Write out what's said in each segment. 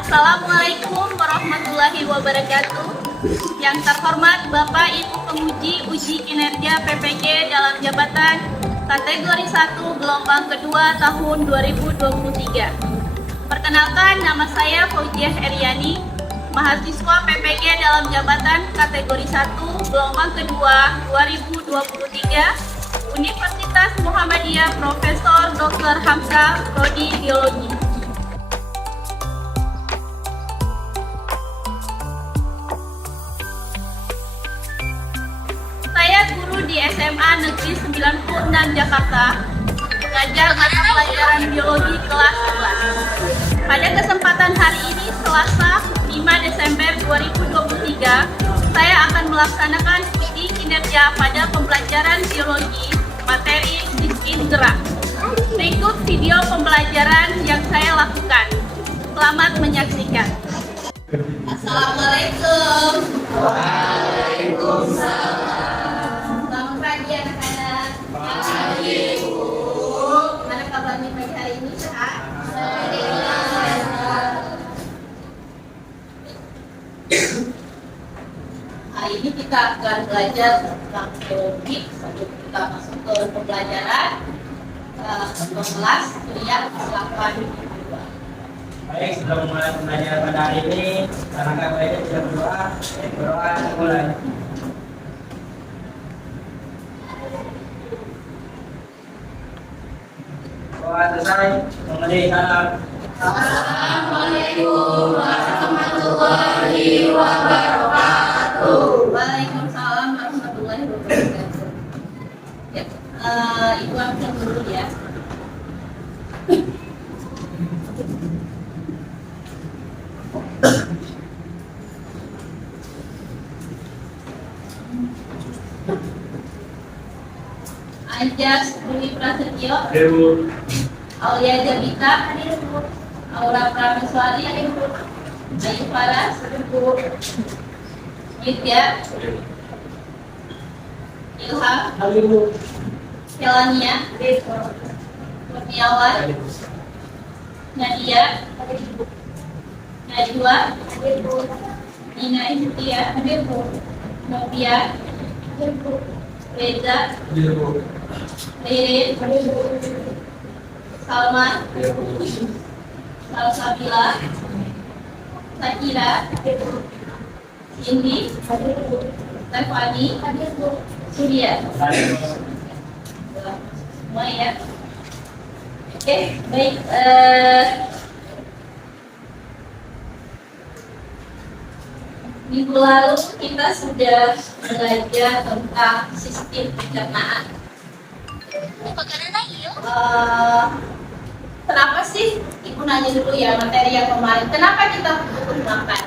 Assalamualaikum warahmatullahi wabarakatuh. Yang terhormat Bapak Ibu penguji uji kinerja PPG dalam jabatan kategori 1 gelombang kedua tahun 2023. Perkenalkan, nama saya Fauziah Eryani, mahasiswa PPG dalam jabatan kategori 1 gelombang kedua 2023 Universitas Muhammadiyah Profesor Dr. Hamzah, Prodi Biologi. Saya guru di SMA Negeri 96 Jakarta, mengajar mata pelajaran biologi kelas 11. Pada kesempatan hari ini, Selasa 5 Desember 2023, saya akan melaksanakan uji kinerja pada pembelajaran biologi materi sistem gerak. Berikut video pembelajaran yang saya lakukan. Selamat menyaksikan. Assalamualaikum. Waalaikumsalam. Selamat pagi anak-anak. Pagi, Bu. Gimana kabarnya pagi hari ini? Sehat? Hari ini kita akan belajar tentang biologi sebelum kita masuk ke pembelajaran kelas kuliah 8. Baik, sebelum mulai pembelajaran pada hari ini, alangkah baiknya kita berdoa. Berdoa mulai. Doa selesai, mengenai salam. Assalamualaikum warahmatullahi wabarakatuh. Waalaikumsalam warahmatullahi wabarakatuh. Ya, Ibu ambil dulu ya. Anjas Budi Prasetyo, Aulia Jabita, Aura Prameswari, Ayu Faras, Nitya, Ilham, Kelania, Kurniawan, Nadia, Najwa, Nina Istia, Novia, Reza, Ririn, Salman, Salsabila, Sakira, Cindy, Stefani, Surya. Semua ya. Oke, baik. Minggu lalu kita sudah belajar tentang sistem pencernaan. Kenapa sih? Ibu nanya dulu ya materi yang kemarin. Kenapa kita butuh makan?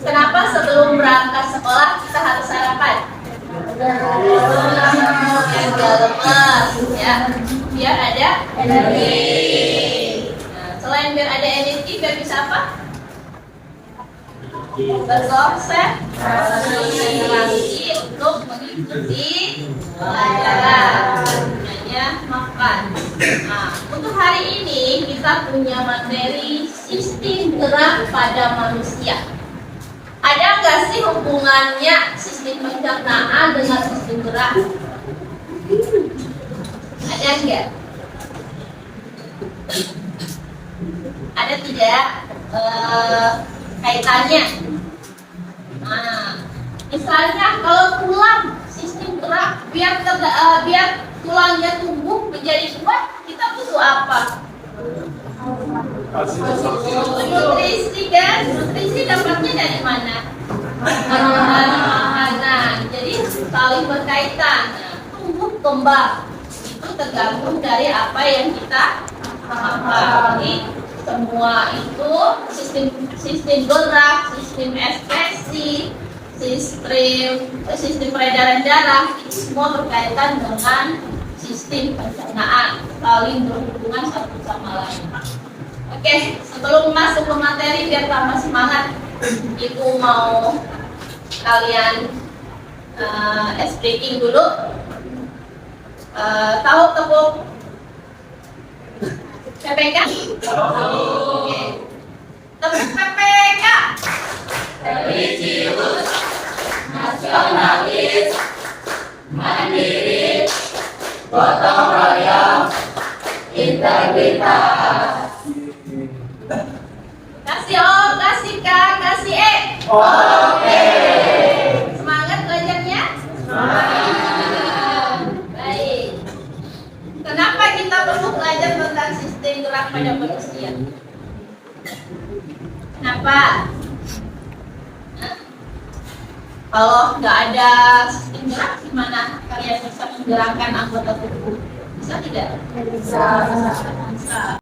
Kenapa sebelum berangkat sekolah kita harus sarapan? Biar lemas, ya. Biar ada energi. Nah, selain biar ada energi, biar bisa apa? Berkonsentrasi untuk mengikuti pelajaran, namanya makan. Nah, untuk hari ini kita punya materi sistem gerak pada manusia. Ada nggak sih hubungannya sistem pencernaan dengan sistem gerak? Ada nggak? Ada tidak? Kaitannya. Nah, misalnya kalau tulang sistem gerak biar tulangnya tumbuh menjadi kuat, kita butuh apa? Nutrisi kan? Nutrisi dapatnya dari mana? Dari makanan. Jadi saling berkaitan. Nah, tumbuh kembang itu tergantung dari apa yang kita makan. Jadi semua itu sistem gerak, sistem ekspresi, sistem peredaran darah itu semua berkaitan dengan sistem pencernaan, saling berhubungan satu sama lain. Oke, sebelum masuk ke materi biar tambah semangat, Ibu mau kalian ice breaking dulu. Tahu tepung PPK? Tepuk PPK. Religius, nasionalis, mandiri, gotong royong, integritas. Kasih Om, kasih Kak, kasih E. Oke. Semangat belajarnya? Semangat. Baik. Kenapa kita perlu belajar tentang sistem gerak pada manusia? Kenapa? Hah? Kalau nggak ada sistem gerak, gimana kalian bisa menggerakkan anggota tubuh? Bisa tidak? Bisa. Bisa.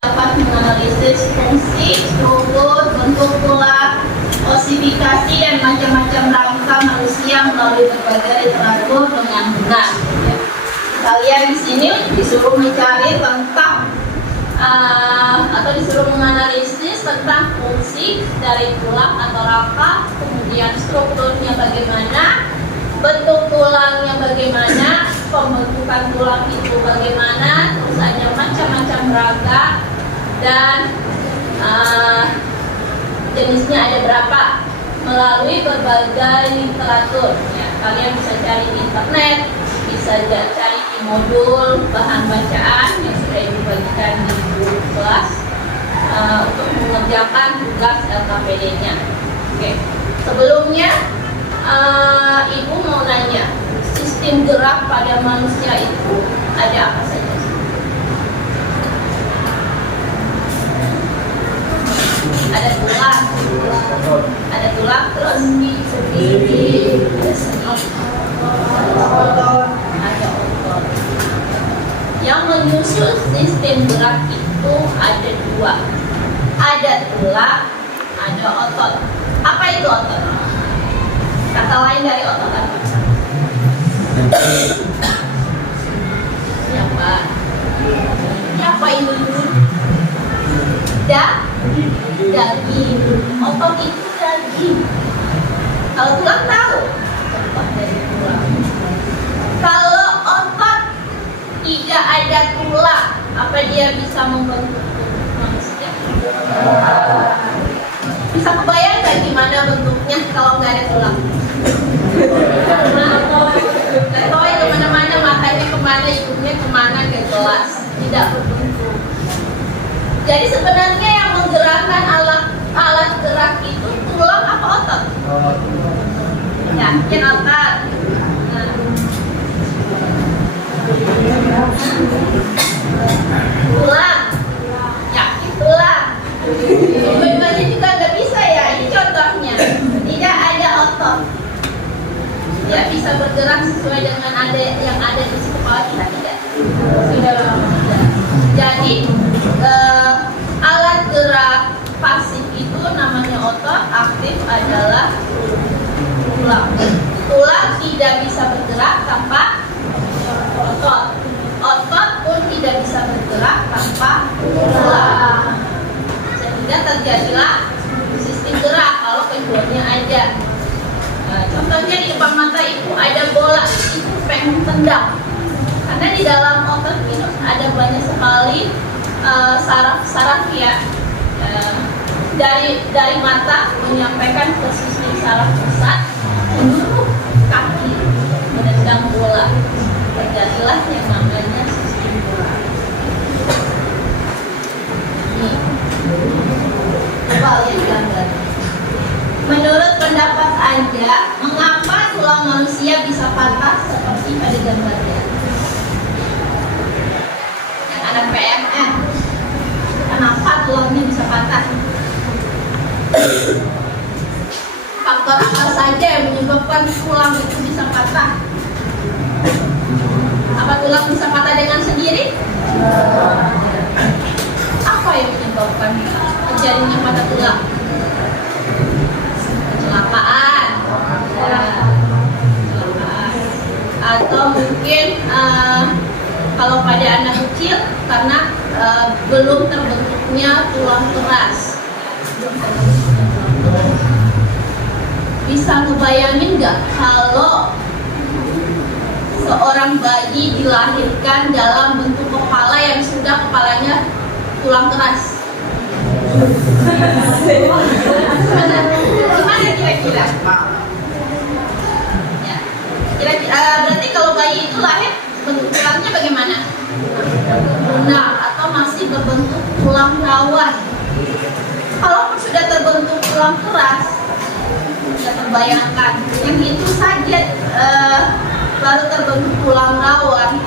Dapat menganalisis fungsi, struktur, bentuk tulang, osifikasi, dan macam-macam rangka manusia melalui berbagai literatur dengan benar. Kalian di sini disuruh mencari tentang atau disuruh menganalisis tentang fungsi dari tulang atau rangka, kemudian strukturnya bagaimana, bentuk tulangnya bagaimana, pembentukan tulang itu bagaimana, terus ada macam-macam rangka dan jenisnya ada berapa melalui berbagai literatur. Ya, kalian bisa cari di internet, bisa cari di modul bahan bacaan yang sudah dibagikan di buku kelas untuk mengerjakan tugas LKPD-nya. Oke, sebelumnya Ibu mau nanya, sistem gerak pada manusia itu ada apa saja? Ada tulang terus sendi, ada otot. Yang menyusun sistem gerak itu ada dua, ada tulang, ada otot. Apa itu otot? Kata lain dari otot apa? Siapa? Siapa itu? Daging. Otot itu daging. Kalau tulang tahu? Contoh dari tulang. Kalau otot tidak ada tulang, apa dia bisa membentuk manusia? Bisa kebayang nggak gimana bentuknya kalau nggak ada tulang? Letoy kemana-mana, matanya kemana, hidungnya kemana, gak jelas, tidak berbentuk. Jadi sebenarnya yang menggerakkan alat gerak itu tulang apa otot? Yakin otot. Tulang. Yakin tulang. Ibu-ibunya juga nggak bisa ya. Ini contohnya. Tidak ada otot. Dia bisa bergerak sesuai dengan yang ada di kepala kita, tidak? Sudah tidak. Jadi alat gerak pasif itu namanya otot, aktif adalah tulang. Tulang tidak bisa bergerak tanpa otot. Otot pun tidak bisa bergerak tanpa tulang. Sehingga terjadilah sistem gerak kalau keduanya ada. Nah, contohnya di depan mata itu ada bola, itu pengen tendang. Karena di dalam otot itu ada banyak sekali saraf-saraf ya, dari mata menyampaikan ke sistem saraf pusat menyuruh kaki menendang bola. Terjadilah yang namanya sistem gerak. Nih, coba lihat gambar. Menurut pendapat Anda, mengapa tulang manusia bisa patah seperti pada gambarnya? Yang anak PMN, kenapa tulangnya bisa patah? Faktor apa saja yang menyebabkan tulang itu bisa patah? Apa tulang bisa patah dengan sendiri? Apa yang menyebabkan terjadinya patah tulang? Kecelakaan, atau mungkin kalau pada anak kecil karena belum terbentuknya tulang keras. Bisa ngebayangin nggak kalau seorang bayi dilahirkan dalam bentuk kepala yang sudah kepalanya tulang keras? Gimana kira-kira? Ya. Berarti kalau bayi itu lahir bentuk tulangnya bagaimana? Lunak atau masih berbentuk tulang rawan. Kalaupun sudah terbentuk tulang keras, bisa terbayangkan yang itu saja baru terbentuk tulang rawan.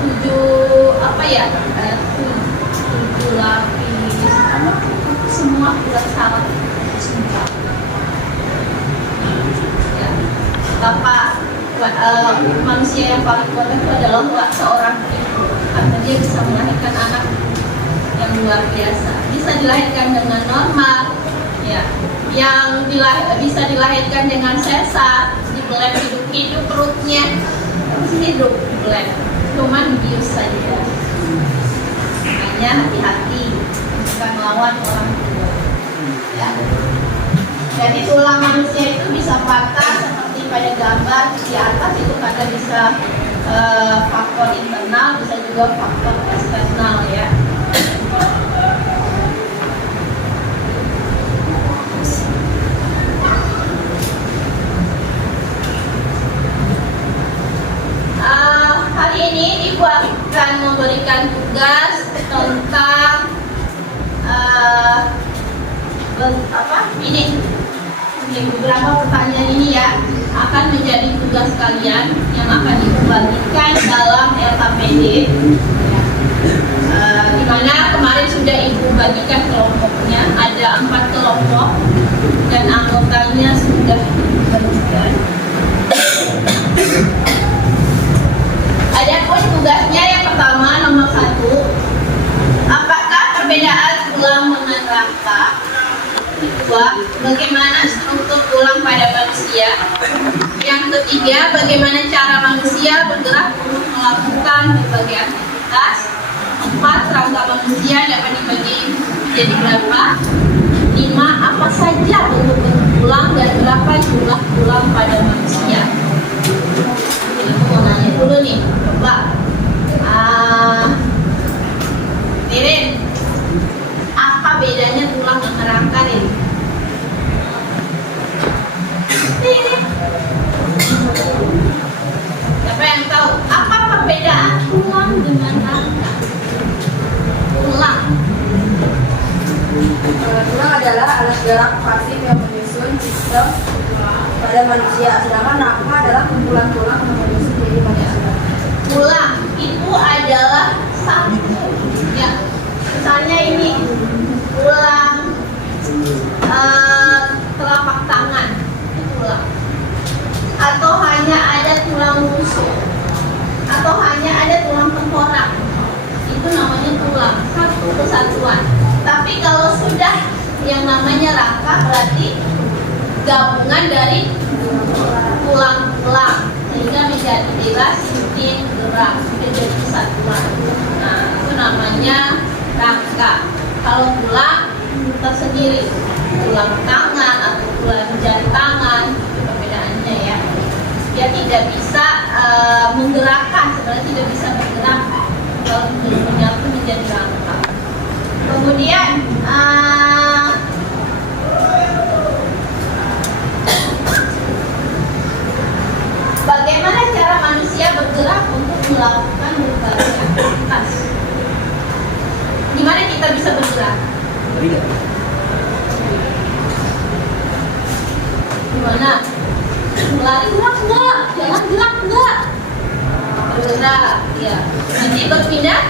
Tujuh lapis semua udah salah semua. Ya. Bapak manusia yang paling kuat itu adalah seorang ibu, karena dia bisa melahirkan anak yang luar biasa, bisa dilahirkan dengan normal, ya, yang bisa dilahirkan dengan sesar, dibelek hidup perutnya, terus hidup dibelek, cuman bius saja. Makanya hati-hati, bukan melawan orang tua. Ya. Jadi tulang manusia itu bisa patah seperti pada gambar di atas itu karena bisa faktor internal, bisa juga faktor eksternal ya. Hari ini Ibu akan memberikan tugas tentang beberapa pertanyaan ini ya akan menjadi tugas kalian yang akan Ibu bagikan dalam LKPD. Di mana kemarin sudah Ibu bagikan kelompoknya, ada 4 kelompok dan anggotanya sudah dibagikan. Ada pun tugasnya yang pertama nomor 1, apakah perbedaan tulang dengan rangka? Kedua, bagaimana struktur tulang pada manusia? Yang ketiga, bagaimana cara manusia bergerak untuk melakukan berbagai aktivitas? 4, rangka manusia dapat dibagi menjadi berapa? 5, apa saja bentuk tulang dan berapa jumlah tulang pada manusia? Aku mau nanya dulu nih, coba Ririn, apa bedanya tulang dengan rangka, Ririn? Siapa yang tahu apa perbedaan tulang dengan rangka? Tulang adalah alat gerak pasif yang menyusun sistem pada manusia, sedangkan rangka adalah kumpulan tulang yang menyusun diri manusia. Tulang itu adalah satu, ya. Misalnya ini tulang telapak tangan, itu tulang. Atau hanya ada tulang rusuk, atau hanya ada tulang tengkorak, itu namanya tulang, satu kesatuan. Tapi kalau sudah yang namanya rangka berarti gabungan dari tulang-tulang sehingga menjadi bebas bikin gerak, menjadi kesatuan. Nah, itu namanya rangka. Kalau tulang tersendiri, tulang tangan atau tulang jari tangan, itu perbedaannya ya. Dia tidak bisa menggerakkan, sebenarnya tidak bisa bergerak kalau menyatu menjadi rangka. Kemudian bagaimana cara manusia bergerak untuk melakukan berbagai aktivitas? Gimana kita bisa bergerak? Gimana? Lari gerak enggak? Jalan gerak enggak? Bergerak, ya. Nanti berpindah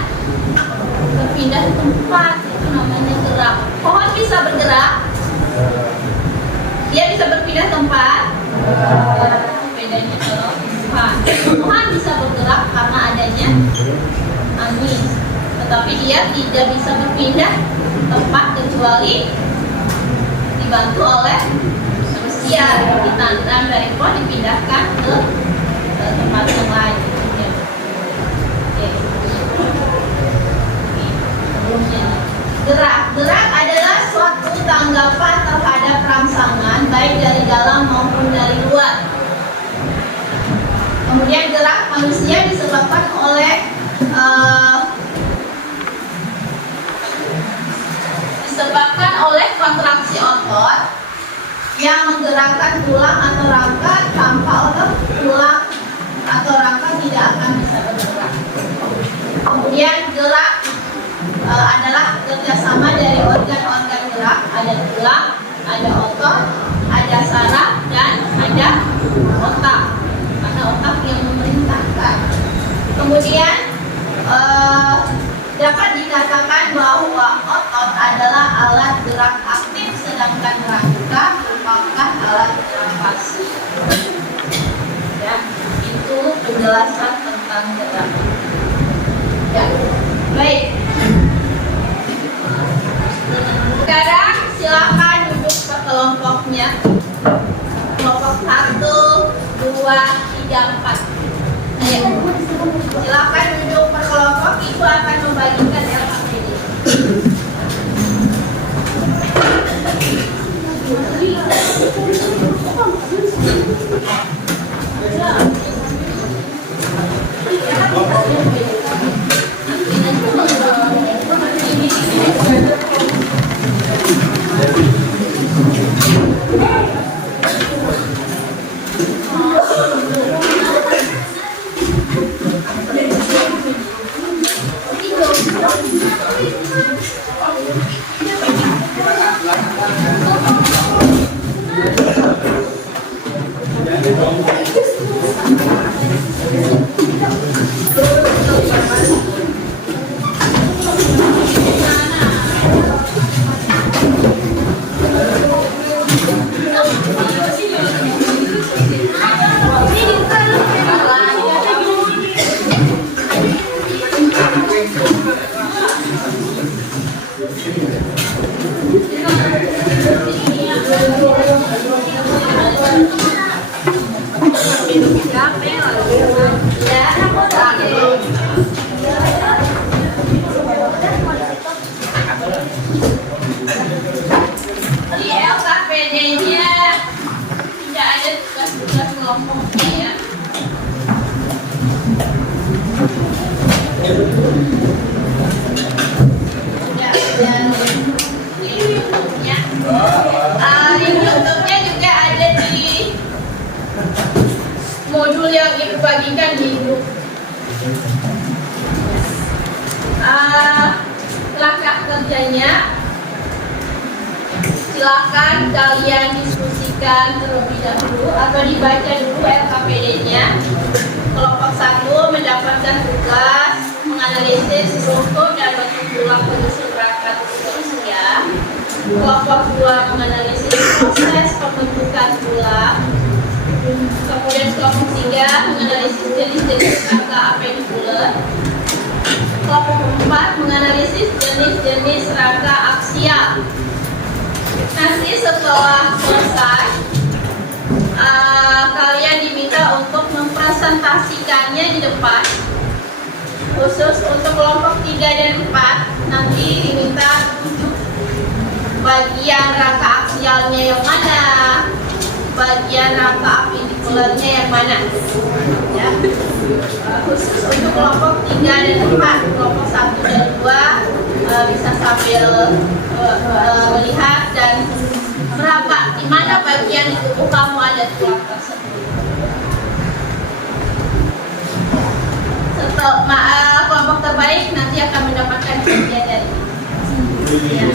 tempat, itu namanya gerak. Pohon bisa bergerak? Dia bisa berpindah tempat? Bedanya kalau Tuhan bisa bergerak karena adanya angin, tetapi dia tidak bisa berpindah tempat kecuali dibantu oleh manusia, ditantang dari pohon dipindahkan ke tempat yang lain. Gerak adalah suatu tanggapan terhadap rangsangan baik dari dalam maupun dari luar. Kemudian gerak manusia disebabkan oleh otot yang menggerakkan tulang atau rangka. Tanpa otot, tulang atau rangka tidak akan bisa bergerak. Kemudian gerak adalah kerjasama dari organ-organ gerak. Ada tulang, ada otot, ada saraf, dan ada otak. Karena otak yang memerintahkan. Kemudian dapat dikatakan bahwa otot adalah alat gerak aktif, sedangkan rangka merupakan alat gerak pasif. Ya, itu penjelasan tentang gerak. Ya, baik. Sekarang silakan duduk ke kelompoknya. Kelompok 1, 2, 3, 4. Ayo. Silakan duduk per kelompok. Ibu akan membagikan LKPD. Di LKPD-nya tidak ada tugas-tugas kelompoknya ya. YouTube-nya juga ada di modul yang Ibu bagikan di grup. Langkah kerjanya, silakan kalian diskusikan terlebih dahulu atau dibaca dulu LKPD-nya. Kelompok 1 mendapatkan tugas menganalisis struktur dan bentuk tulang penyusun rangka manusia. Kelompok 2 menganalisis proses pembentukan tulang. Kemudian kelompok 3 menganalisis jenis-jenis rangka appendicular. Kelompok 4 menganalisis jenis-jenis rangka aksial. Nanti setelah selesai, kalian diminta untuk mempresentasikannya di depan. Khusus untuk kelompok 3 dan 4, nanti diminta tunjuk bagian rangka aksialnya yang mana, bagian rangka appendicularnya yang mana. Ya. Khusus untuk kelompok 3 dan 4, kelompok 1 dan 2 bisa sambil melihat dan meraba di mana bagian di tubuh kamu ada tulang tersebut. Setelah kelompok terbaik nanti akan mendapatkan hadiah dari ya.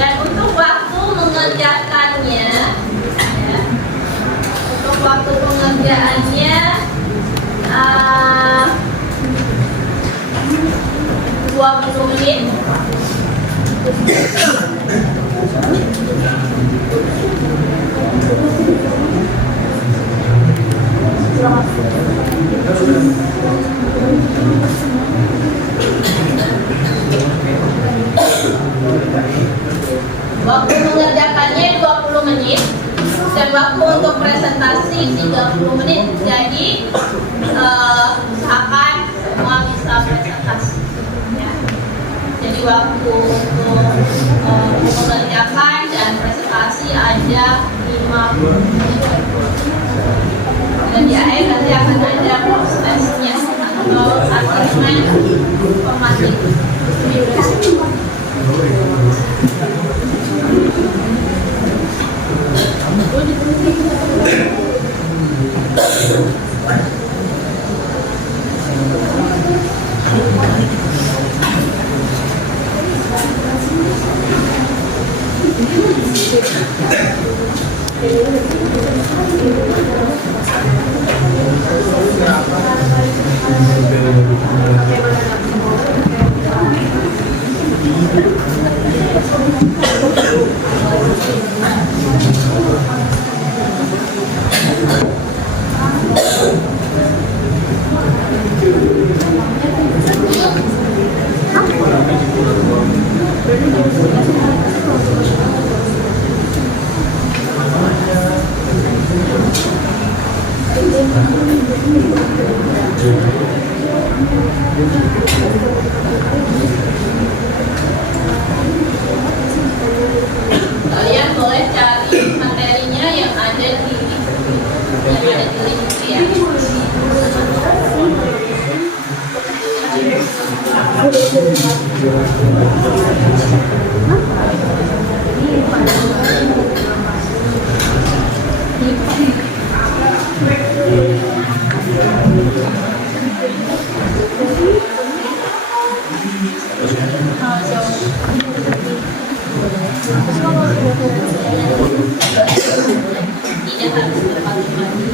Dan untuk waktu mengerjakannya, ya, untuk waktu pengerjaannya 20 menit. Waktu mengerjakannya 20 menit dan waktu untuk presentasi 30 menit. Jadi usahakan semua bisa presentasi ya. Jadi waktu untuk mengerjakan dan presentasi ada 50 menit. Dan di akhir nanti akan ada prosesnya atau atau asesmen formatif. Kalian boleh cari materinya yang ada di link ya. Tidak harus berpati-pati.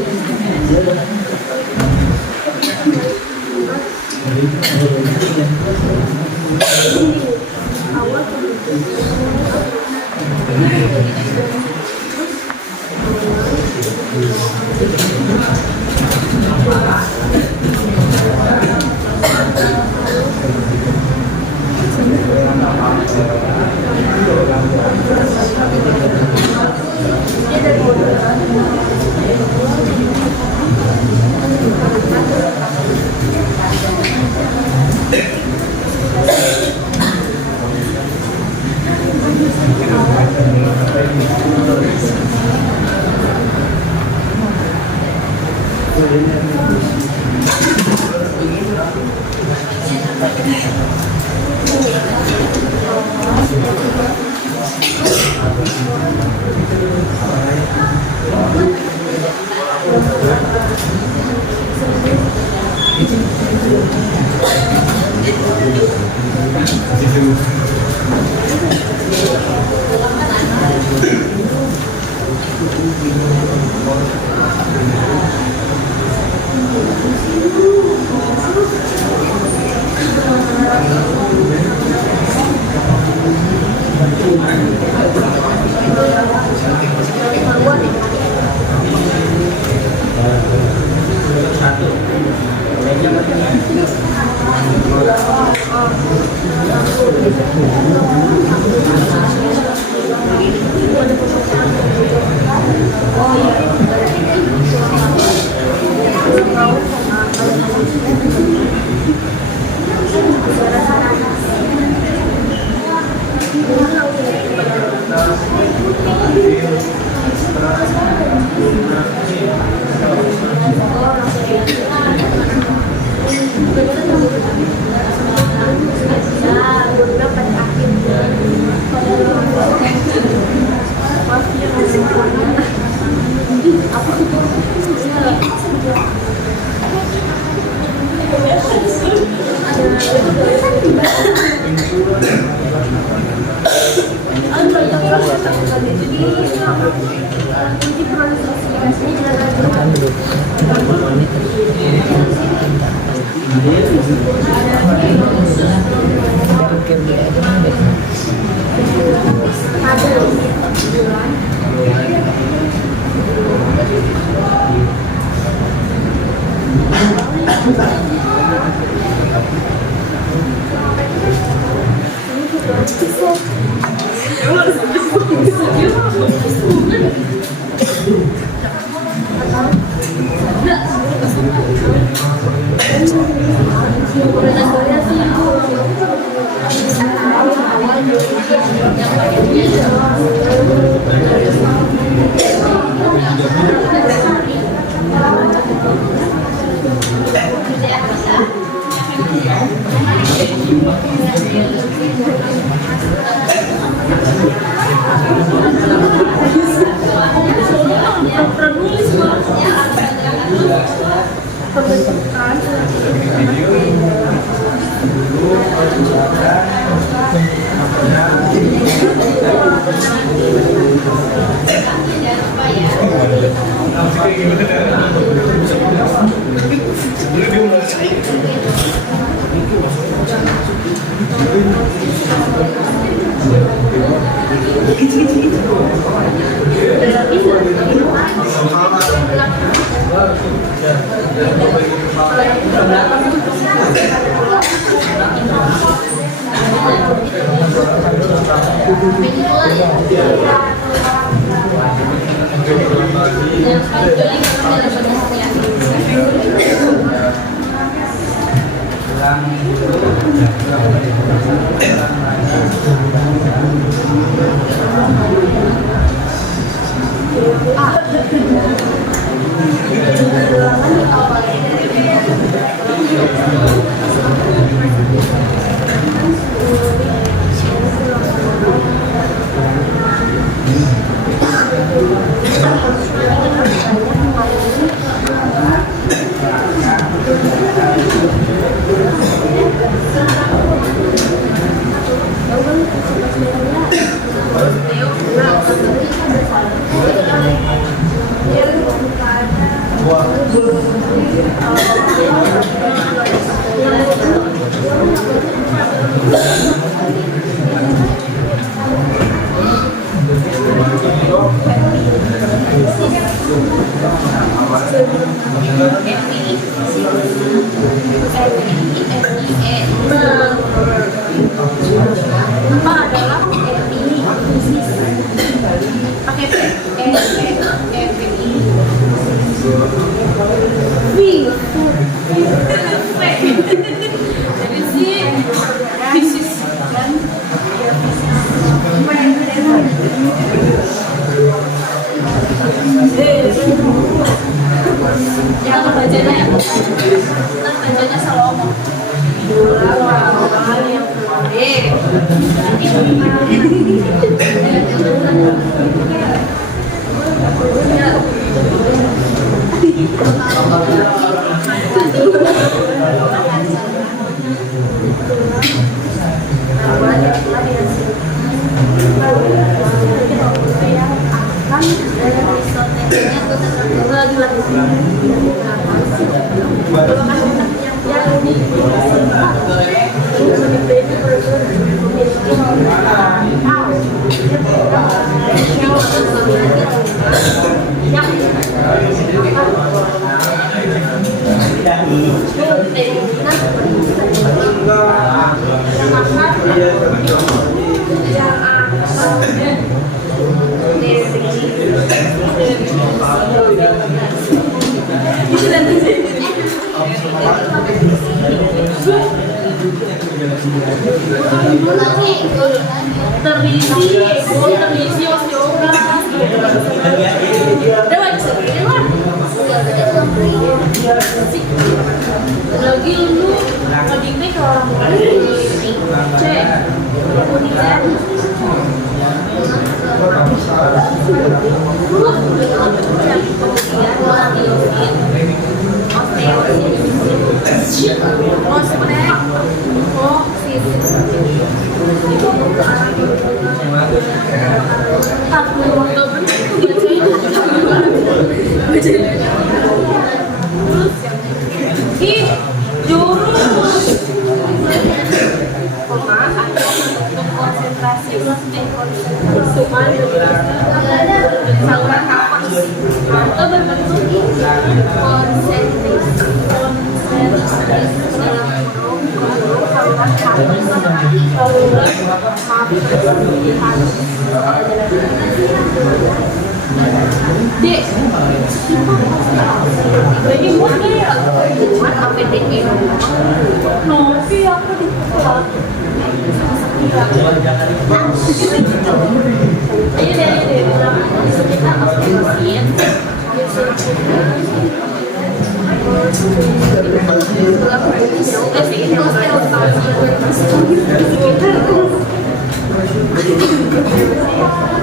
Tidak bisa.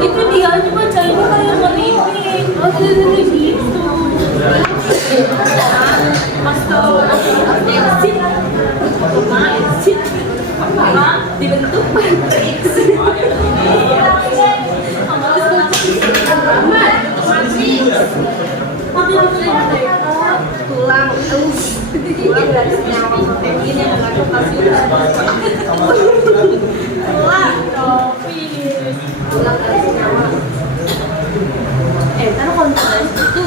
Itu dia aja bacanya kayak meripik. Oh, jadi gitu. Dibentuk matrix. Tulang dari senyawa protein yang mengandung kalsium. Tulang dari senyawa. Karena kalau misalnya itu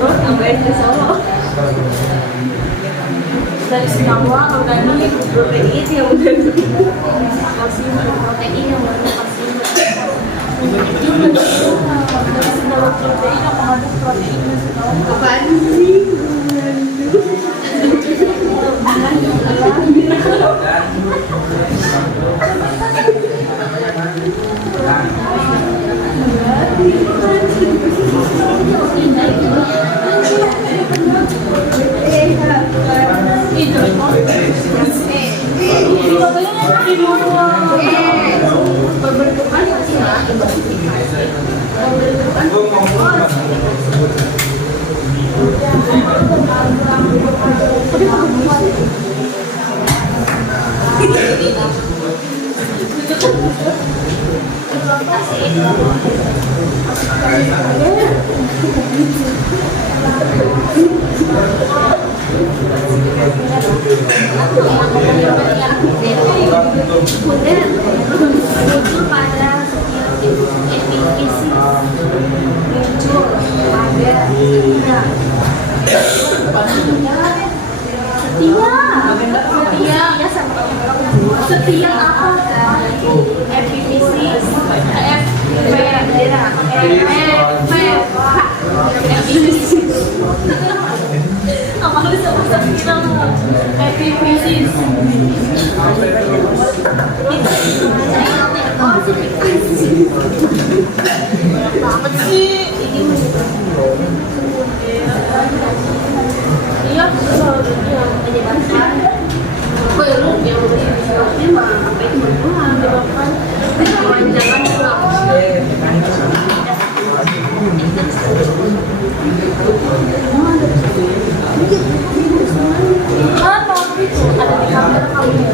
Tambahin ke Solo. Dari senyawa organik protein yang mengandung kalsium, protein yang mengandung kalsium. Dari senyawa protein yang mengandung protein. Apaan sih? Pembentukan yang Cina, kemudian muncul pada efekasi muncul pada setia apa efekasi apa bisa bahasa bilang efekasi banget sih iya menyebabkan belum yang menyebabkan mah apa itu menyebabkan kepanjangan tulang itu ada di kamera kamu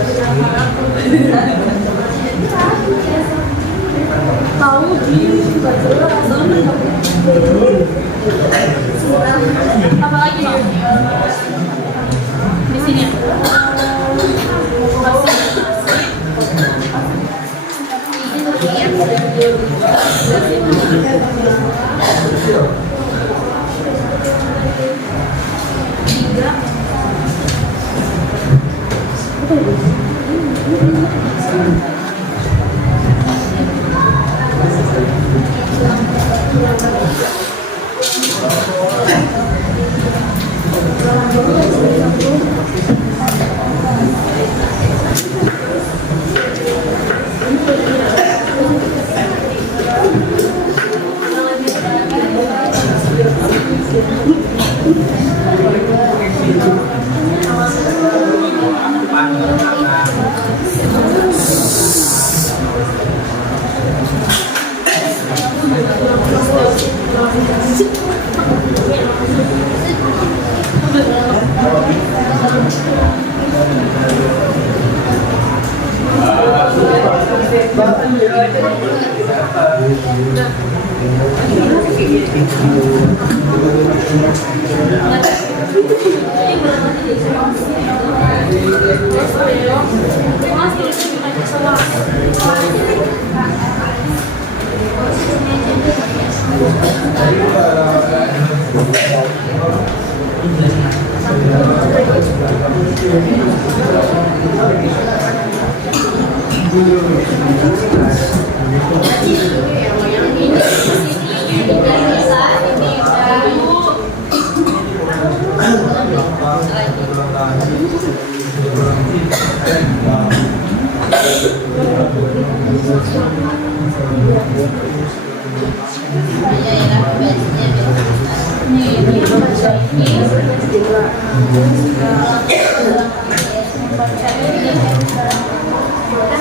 tahu di apa lagi dong di sini ya ya Nih, ini membaca ini. Membaca ini.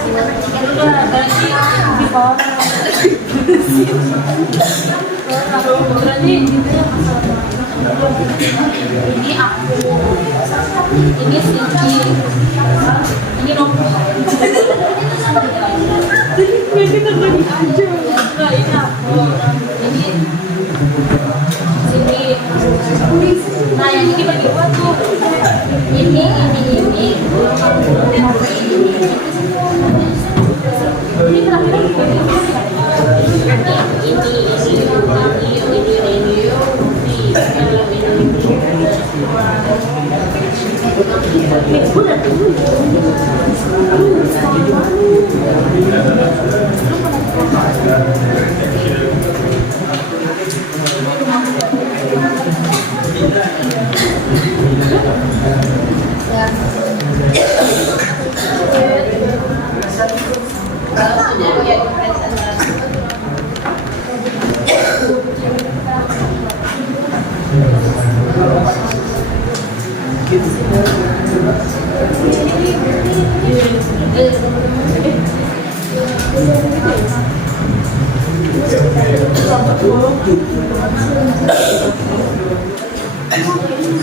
Kita bertiga dulu berarti di bawah. Berarti ini aku, ini Siti, ini Romo. Nggak kita bagi aja. Nah, ini aku, ini Siti. Nah, yang ini bagi dua tuh. Ini. Ini terakhir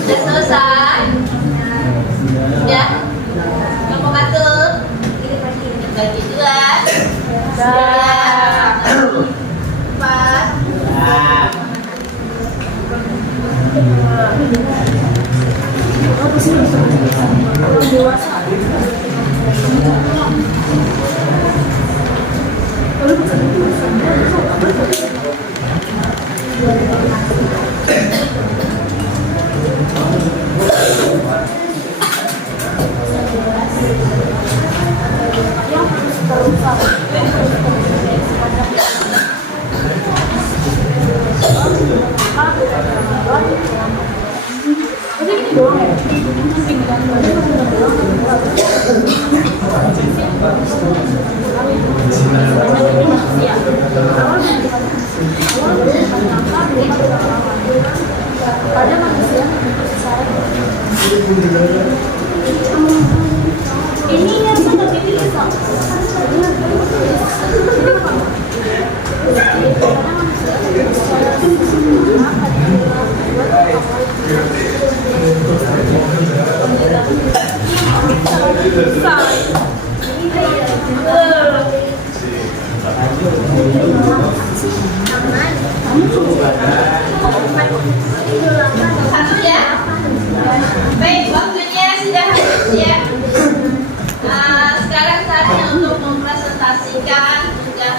Sudah selesai? Ya? Kamu ngatur? Bagi dua. Empat. Ada manusia ini yang sudah dipilih satu ya. Baik, waktunya sudah habis ya. Sekarang saatnya untuk mempresentasikan tugas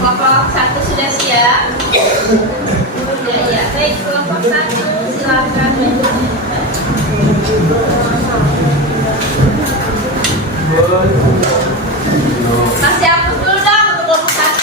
kelompok satu sudah siap. Ya, baik, kelompok satu silakan. Masih hapus dulu dong untuk kelompok satu.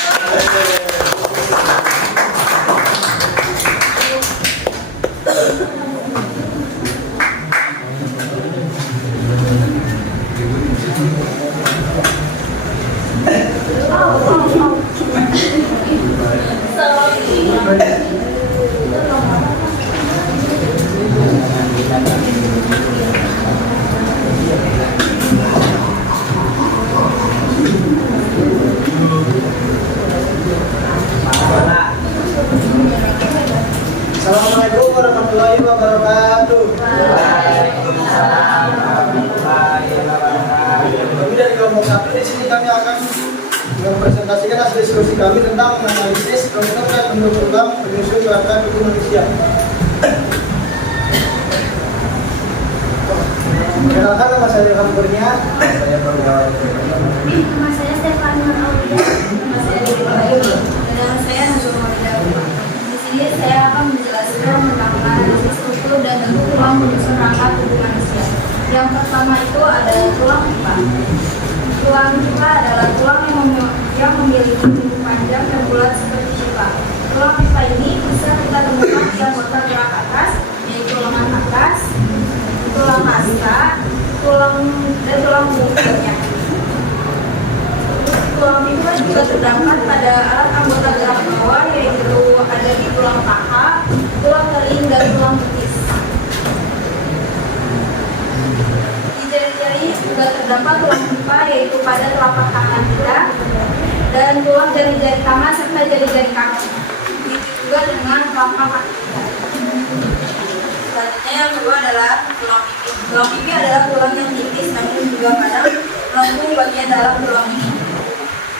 Assalamualaikum warahmatullahi wabarakatuh. Waalaikumsalam warahmatullahi wabarakatuh. Kami dari kelompok satu di sini kami akan mempresentasikan hasil diskusi kami tentang analisis komputer dan penduduk program penyusun data buku manusia. Perkenalkan, nama saya Ilham Kurnia. Saya pegawai. Nama saya Stefania Aulia. Nama saya Dewi Bayu. Nama saya Nusur Maulida. Di sini saya akan menjelaskan tentang analisis struktur dan bentuk tulang penyusun rangka tubuh manusia. Yang pertama itu adalah tulang pipa. Tulang pipa adalah tulang yang memiliki tubuh panjang dan bulat seperti pipa. Tulang pipa ini bisa kita temukan di anggota gerak atas, yaitu lengan atas, tulang hasta, tulang dan tulang punggung. tulang pipi juga terdapat pada alat anggota gerak bawah, yaitu ada di tulang paha, tulang teling, dan tulang betis. Di jari-jari juga terdapat tulang pipa, yaitu pada telapak tangan kita, dan tulang jari-jari tangan serta jari-jari kaki. Begitu juga dengan telapak kaki kita. Selanjutnya yang kedua adalah tulang pipi. Tulang pipi adalah tulang yang tipis namun juga kadang melengkung bagian dalam tulang ini.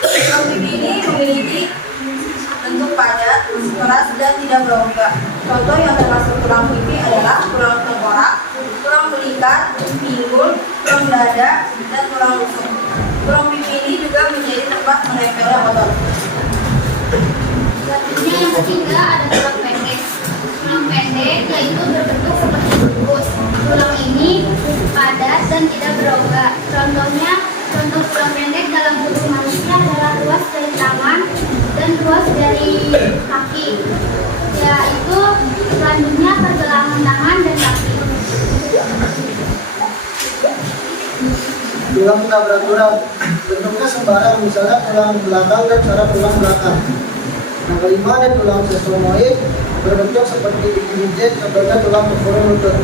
Tulang pipi ini memiliki bentuk padat, keras, dan tidak berongga. Contoh yang termasuk tulang pipi adalah tulang tengkorak, tulang belikat, pinggul, tulang dada, dan tulang rusuk. Tulang pipi ini juga menjadi tempat menempelnya otot. Selanjutnya yang ketiga ada tulang pendek. Tulang pendek yaitu berbentuk seperti bungkus. Tulang ini padat dan tidak berongga. Contoh tulang pendek dalam tubuh manusia adalah ruas dari tangan dan ruas dari kaki. Yaitu selanjutnya pergelangan tangan dan kaki. Tulang tak beraturan, bentuknya sembarang, misalnya tulang belakang dan saraf tulang belakang. Yang kelima ada tulang sesamoid, berbentuk seperti digit, contohnya tulang tempurung lutut.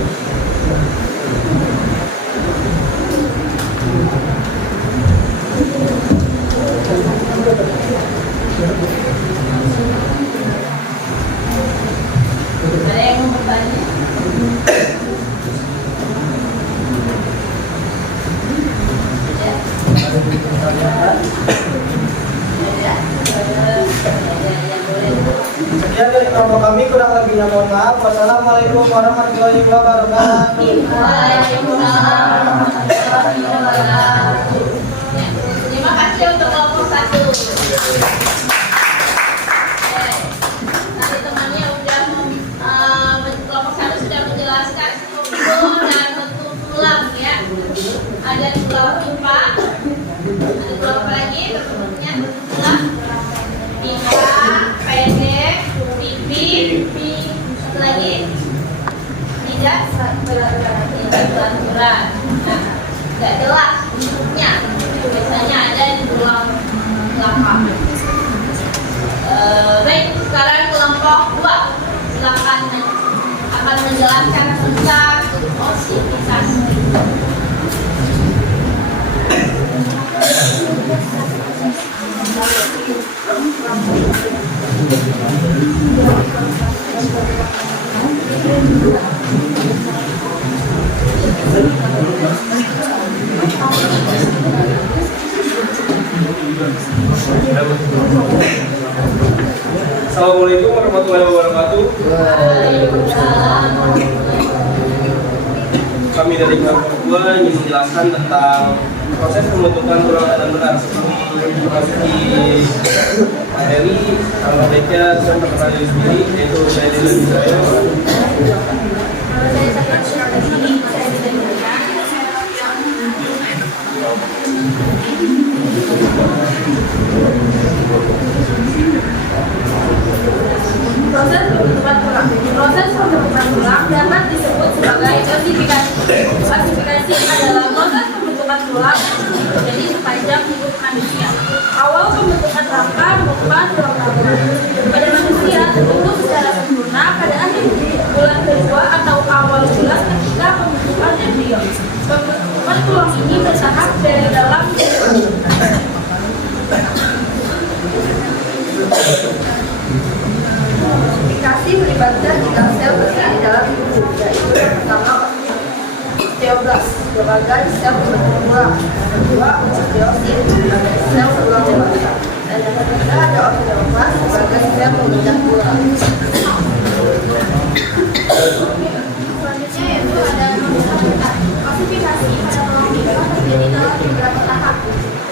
Ada yang mau bertanya? Sekian dari kelompok kami, kurang lebihnya mohon maaf. Wassalamualaikum warahmatullahi wabarakatuh. Waalaikumsalam warahmatullahi wabarakatuh. Terima kasih untuk kelompok 1. Tadi temannya udah kelompok 1 sudah menjelaskan struktur dan bentuk tulang ya. Ada tulang pipa, ada tulang apa lagi? Bentuknya tulang pipa, pendek, pipi, satu lagi tidak beraturan. Nah, tidak jelas bentuknya. Biasanya ada di tulang belakang. Baik, sekarang kelompok 2 silakan akan menjelaskan tentang osifitasasi. Assalamualaikum warahmatullahi wabarakatuh. Kami dari kelompok 2 ingin menjelaskan tentang proses pembentukan tulang dalam benar. Sebelum memasuki materi, alangkah baiknya saya memperkenalkan diri sendiri, yaitu saya Dila Bisrayo. Proses pembentukan tulang dapat disebut sebagai osifikasi. Osifikasi adalah proses pembentukan tulang terjadi sepanjang hidup manusia. Awal pembentukan rangka merupakan tulang rawan. Pada manusia terbentuk secara sempurna pada akhir bulan kedua atau awal bulan ketika pembentukan embrio. Pembentukan tulang ini bertahap dari dalam osifikasi melibatkan 3 sel besar di dalam tubuh, yaitu yang pertama osteoblas sebagai sel pembentuk tulang, yang kedua osteosit sebagai sel tulang dewasa, dan yang ketiga ada osteoblas sebagai sel pemecah tulang. Selanjutnya yaitu ada osifikasi pada tulang pipa terjadi dalam beberapa tahap,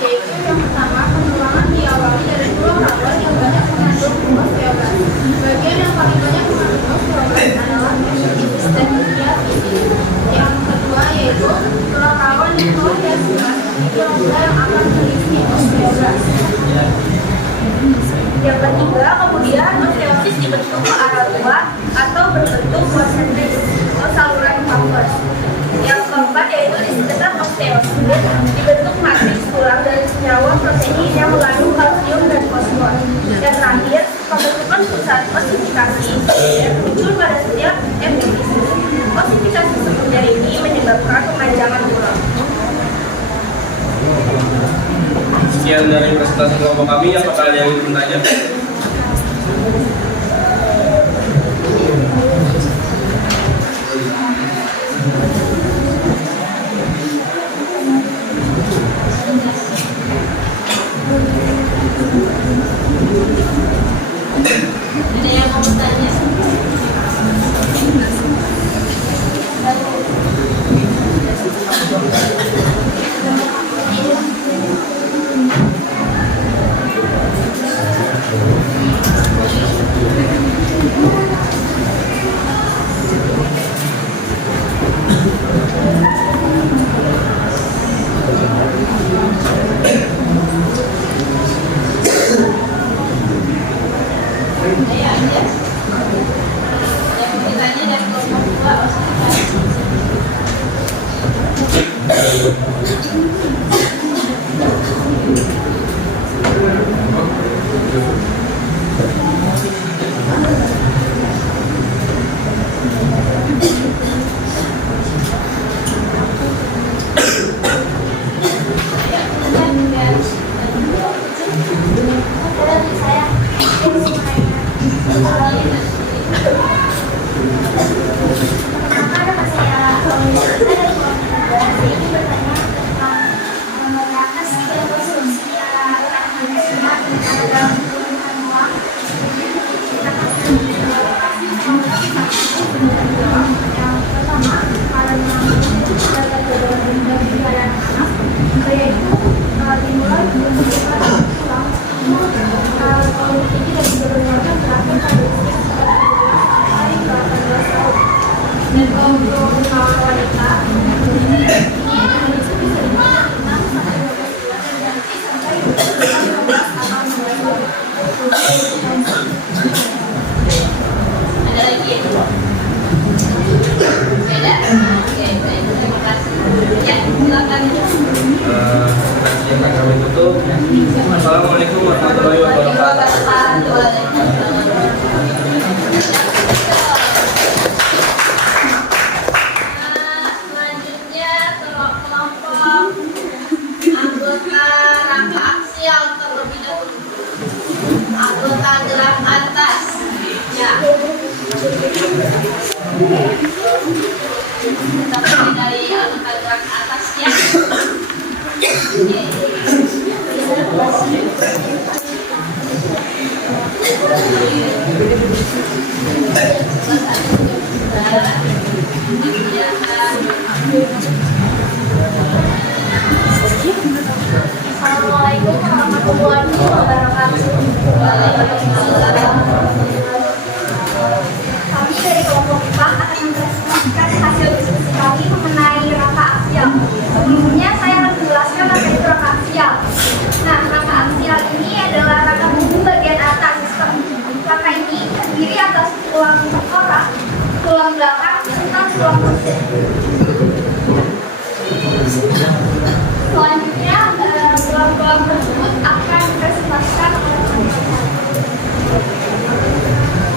yaitu yang pertama pengulangan diawali dari tulang rawan yang banyak mengandung osteoblas. Bagian yang paling banyak mengandung osteoblas adalah epistemilia fisik. Yang kedua yaitu tulang rawan yang kolagensitas, tulang yang akan terisi osteoblas. Yang ketiga kemudian osteosis dibentuk kelompok kami, apakah ada yang ingin bertanya? Ada yang mau bertanya? Ada lagi ya? Beda? Oke, baik. Terima kasih. Ya, silakan. Yang akan kami tutup. Assalamualaikum warahmatullahi wabarakatuh. Selanjutnya kelompok anggota rangka aksial terlebih dahulu. Anggota gerak atas. Ya. Kita mulai dari anggota gerak atas ya. Assalamualaikum warahmatullahi wabarakatuh. Kami dari kelompok IPA akan mempresentasikan hasil diskusi kami mengenai rangka aksial. Sebelumnya saya akan menjelaskan apa itu rangka aksial. Nah, rangka aksial ini adalah rangka buku bagian atas sistem. Rangka ini terdiri atas tulang tengkorak, tulang belakang, serta tulang rusuk. Selanjutnya, tulang-tulang tersebut akan dipresentasikan oleh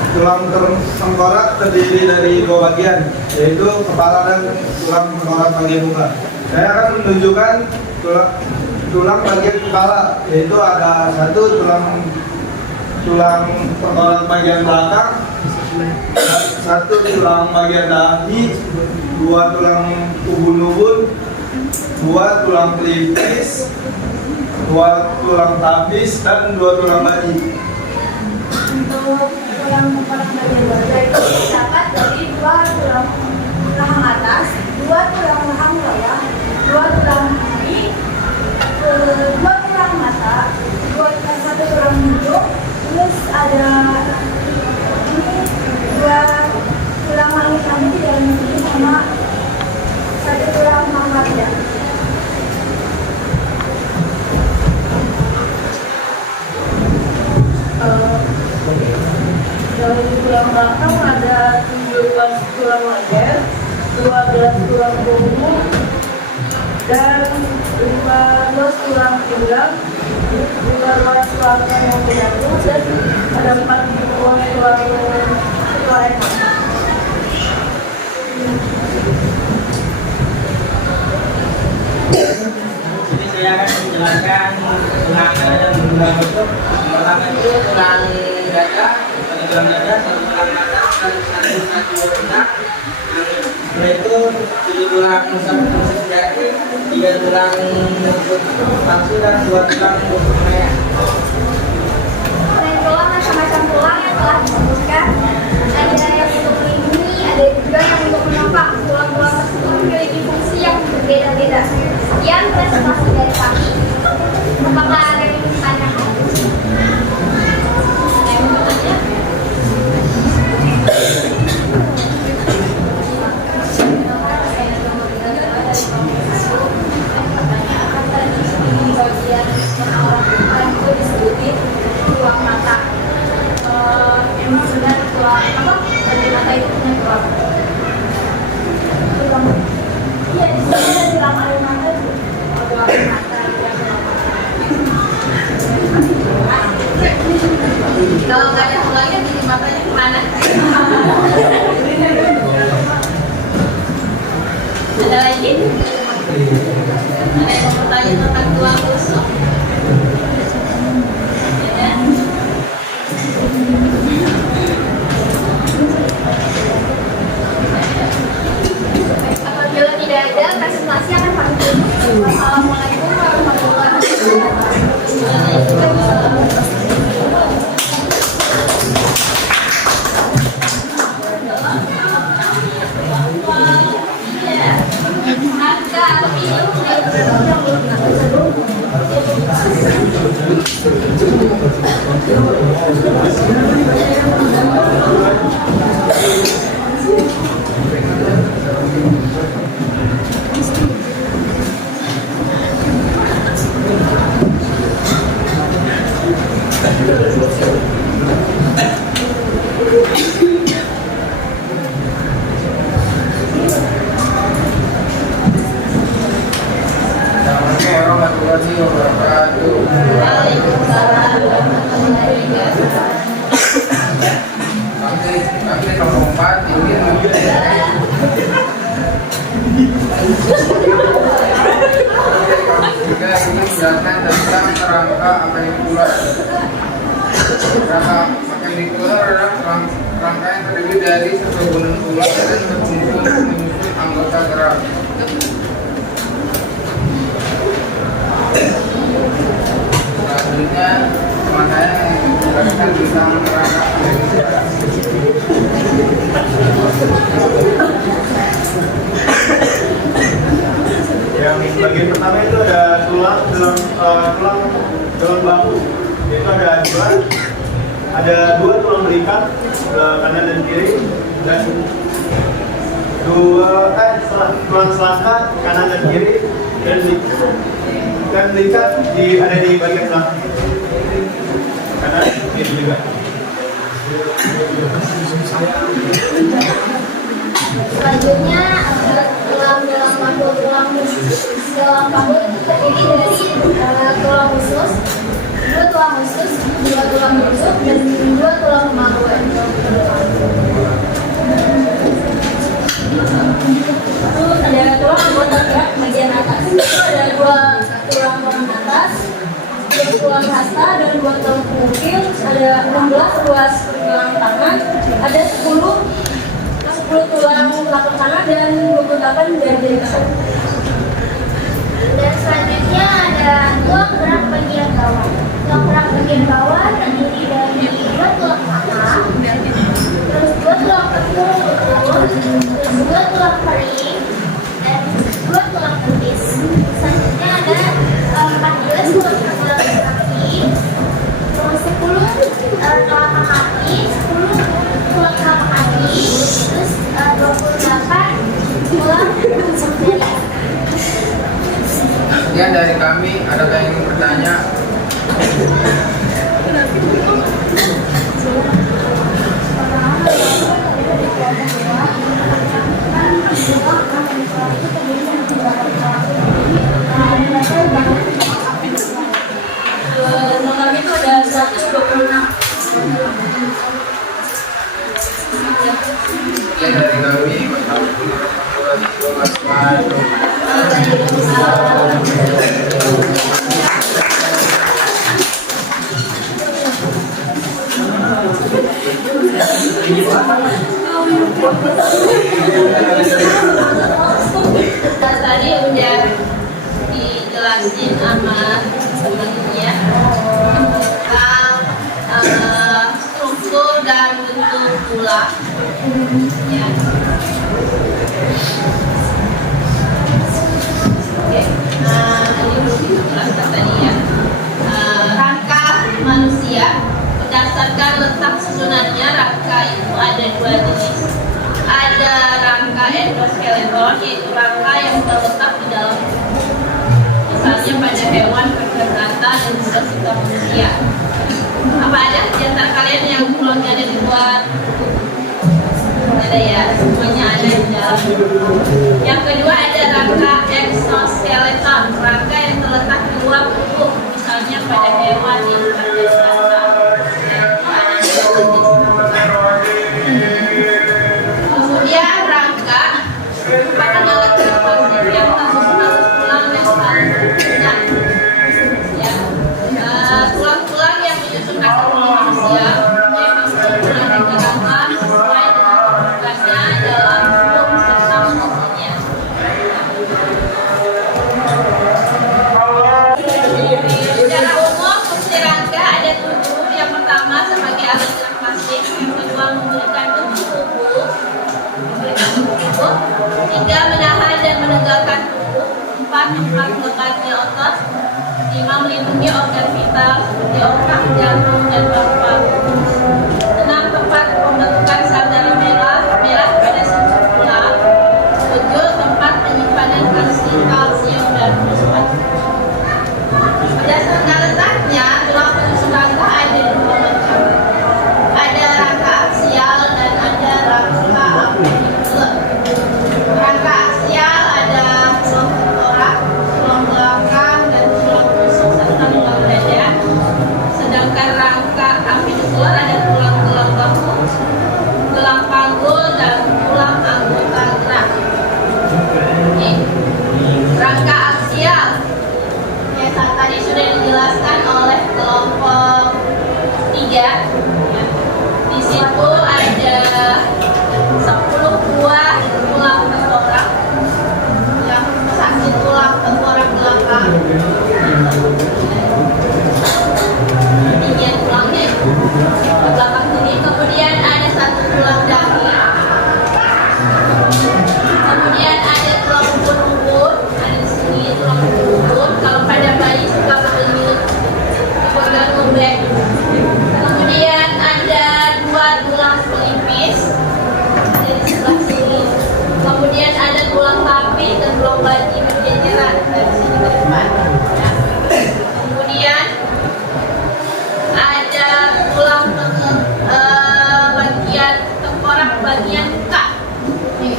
Tulang tengkorak terdiri dari dua bagian, yaitu kepala dan tulang tengkorak bagian muka. Saya akan menunjukkan tulang bagian kepala, yaitu ada satu tulang tengkorak bagian belakang, satu tulang bagian dahi, dua tulang ubun-ubun, dua tulang pelipis, dua tulang tabis, dan dua tulang bayi. Untuk tulang tengkorak bagian dada itu terdapat dari dua tulang rahang atas, dua tulang rahang bawah, dua tulang kaki, dua tulang mata, satu tulang hidung, terus ada ini dua tulang langit-langit di dalam ini sama satu tulang mangkapnya. Dari tulang belakang ada 17 tulang leher, 12 tulang punggung, dan 15 tulang pinggang, 15 tulang yang menyatu, dan ada 4 buah tulang ekor. Jadi saya akan menjelaskan tulang dada dan tulang rusuk. Pertama itu tulang dada, tulang dada, tulang mata, satu otak. Setelah itu 7 tulang rusuk jati, 3 tulang rusuk palsu dan 2 tulang rusuk maya. Selain tulang, macam-macam tulang yang telah disebutkan, ada yang untuk melindungi, ada juga yang untuk menopang. Tulang-tulang tersebut memiliki fungsi yang berbeda-beda. Sekian presentasi dari kami. Apakah ada yang ingin ditanyakan? Ada yang mau bertanya? Tulang mata. Emang benar tulang apa? Dari mata itu punya tulang. Tulang. Iya, di sini ada tulang air mata. Tulang mata. Kalau nggak ada tulangnya, jadi matanya kemana? Ada lagi? Ada yang mau bertanya tentang tulang rusuk? Ya. Apabila tidak ada, presentasi akan kami tutup. Assalamualaikum warahmatullahi Assalamualaikum warahmatullahi wabarakatuh. Waalaikumsalam warahmatullahi wabarakatuh. Kami nomor 4 ingin juga ingin menjelaskan tentang kerangka apendikular. Kerangka apendikular adalah kerangka yang terdiri dari segumpal tulang dan berkumpul menyusun anggota gerak. Selanjutnya, teman saya menjelaskan tentang kerangka apendikular. Yang bagian pertama itu ada tulang dalam bambu. Itu ada dua tulang berikat kanan dan kiri, dan tulang selangka kanan dan kiri, dan berikat ada di bagian belakang kanan kiri juga. Selanjutnya tulang dalam paku itu terdiri dari tulang usus, 2 tulang usus, 2 tulang rusuk, dan 2 tulang kemaluan. Terus ada tulang anggota gerak bagian atas. Itu ada 2 tulang atas, 2 tulang hasta, dan 2 tulang pungkil. Ada 16 ruas tulang tangan. Ada 10 tulang belakang kanan dan 28 dari depan. Dan selanjutnya ada tulang gerak bagian bawah. Tulang gerak bagian bawah terdiri dari 2 tulang paha, terus 2 tulang tepung, terus 2 tulang kering, dan 2 tulang betis. Selanjutnya ada 14 tulang kaki, terus 10 tulang kaki, 10 tulang kaki, terus 28 tulang jari. Sekian dari kami. Adakah yang ingin bertanya? Nomor itu ada 126. Sekian dari kami. Wassalamualaikum warahmatullahi wabarakatuh. Tadi udah dijelasin sama temennya tentang struktur dan bentuk tulang. Ya. Oke, nah ini belum dijelaskan tadi ya. Rangka manusia berdasarkan letak susunannya, rangka itu ada dua jenis. Ada rangka endoskeleton, yaitu rangka yang terletak di dalam tubuh, misalnya pada hewan, vertebrata, dan juga kita manusia. Apa ada di antara kalian yang tulangnya ada di luar? Ada ya, semuanya ada di dalam. Yang kedua ada rangka exoskeleton, rangka yang terletak di luar tubuh, misalnya pada hewan, invertebrata. Kemudian rangka merupakan alat transportasi yang tersusun tulang yang saling berhubungan. Ya, tulang-tulang yang menyusun kaki tulang manusia memang sempurna digerakkan sesuai dengan tugasnya dalam tubuh serta fungsinya. Secara umum fungsi rangka ada 7. Yang pertama sebagai alat transportasi, yang kedua memberikan bentuk tubuh, 3 menahan dan menegakkan tubuh, 4 tempat letaknya otot, 5 melindungi organ vital seperti otak, jantung, dan paru-paru, 6 tempat pembentukan sel darah merah pada sensor tulang, 7 tempat penyimpanan kalsium dan fosfat. Berdasarkan letaknya, tulang penyusun rangka ada 2 macam. Ada rangka aksial dan ada rangka appendicular. Rangka aksial ada tulang tengkorak, tulang belakang, dan tulang rusuk serta tulang dada. Sedangkan rangka appendicular ada tulang-tulang bahu, tulang panggul, dan tulang anggota gerak. Oke. Rangka aksial yang tadi sudah dijelaskan oleh kelompok 3. Di situ ada 10 buah tulang tengkorak, yang satu tulang tengkorak belakang, tinggi tulangnya itu belakang tinggi. Kemudian ada 1 tulang dahi, kemudian ada tulang ubun-ubun, ada di sini tulang ubun-ubun. Kalau pada bayi suka berdenyut, dipegang ngeblek. Kemudian ada 2 tulang pelipis, ada di sebelah sini. Kemudian ada tulang lapis dan tulang baji berjejeran dari sini ke depan. Ya. Kemudian ada tulang bagian tengkorak bagian muka. Nih.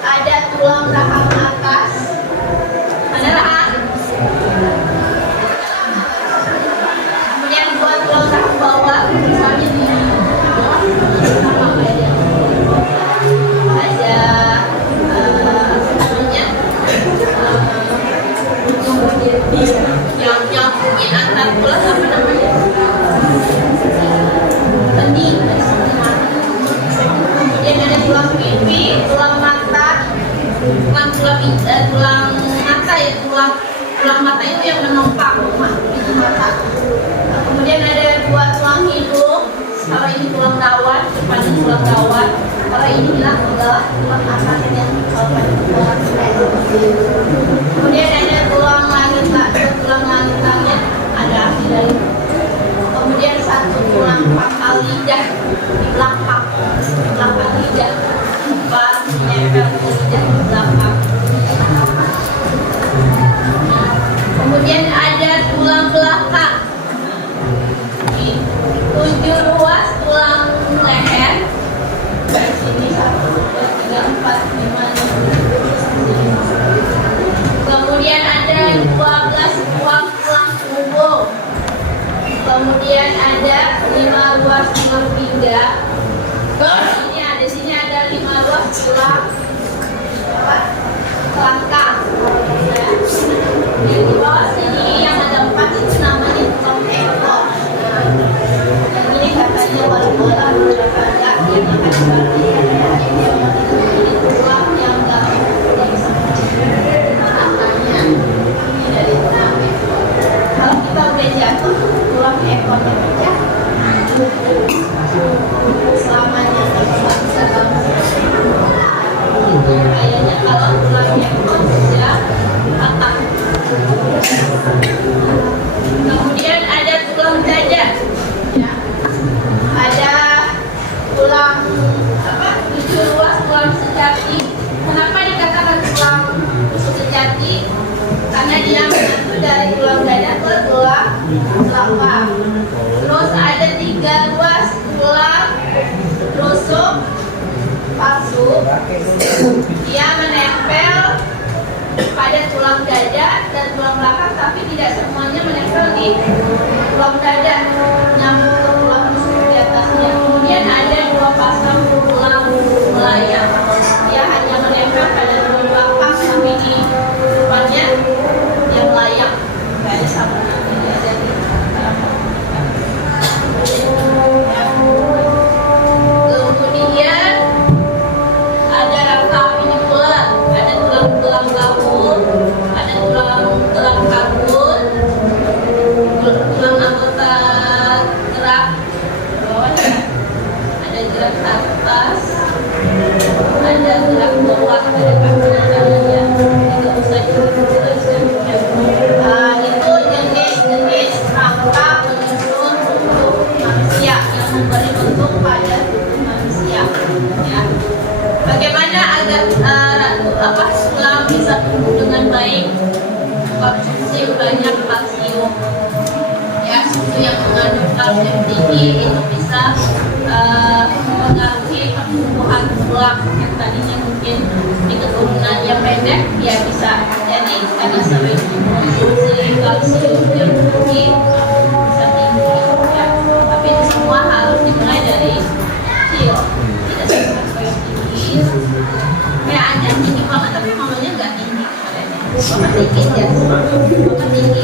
Ada tulang rahang atas. Mana rahang? Kemudian 2 tulang rahang bawah, misalnya di sama ada yang punya antar tulang apa namanya? Kendi. Kemudian ada tulang pipi, tulang mata, tulang mata ya, tulang mata itu yang menopang itu mata. Kemudian ada 2 tulang hidung. Kalau ini tulang rawan, depannya tulang rawan. Kalau ini adalah tulang atasnya. Kemudian ada tulang langitangnya, ada akhir dari. Kemudian 1 tulang pangkal lidah di belakang lidah, baru menempel ke lidah di belakang. Kemudian ada tulang belakang. 7 ruas tulang leher. Di sini 1, 2, 3, 4, 5, 6, 7. Kemudian ada 12 ruas tulang punggung. Kemudian ada 5 ruas tulang pinggang. Di sini ada 5 ruas tulang kelangkang. Yang di bawah sini yang ada 4 itu namanya tulang ekor. Yang ini katanya bola-bola, yang selamanya bisa itu kayaknya kalau tulangnya itu sudah patah. Kemudian ada tulang dada, ya. Ada tulang tujuh ruas tulang sejati. Kenapa dikatakan tulang rusuk sejati? Karena dia menyatu dari tulang dada ke tulang telapak. Terus ada 3 ruas tulang rusuk palsu. Dia menempel pada tulang dada dan tulang belakang, tapi tidak semuanya menempel di tulang dada, nyambung ke tulang rusuk di atasnya. Kemudian ada 2 pasang tulang melayang. Dia hanya menempel pada tulang belakang, tapi di depannya dia melayang. Tidak ada sambungan, tidak ada di kemudian ada rangka mandibular, ada tulang-tulang bahu, ada tulang kabul, tulang anggota gerak bawah, ada gerak atas, ada gerak bawah, ada kaki dan tangannya. Tidak usah dijelaskan. Itu jenis-jenis rangka penyusun tubuh manusia yang memberi bentuk pada tubuh manusia. Ya. Bagaimana agar tulang bisa tumbuh dengan baik? Konsumsi banyak kalsium. Ya, susu yang mengandung kalsium tinggi itu bisa mempengaruhi pertumbuhan tulang yang tadinya mungkin di keturunan yang pendek, ya bisa jadi karena sering konsumsi kalsium yang tinggi bisa tinggi. Ya. Tapi itu semua harus dimulai dari kecil, tidak sampai tinggi. Kayak ada tinggi banget tapi mamanya nggak tinggi. Bapak tinggi ya, bapak tinggi.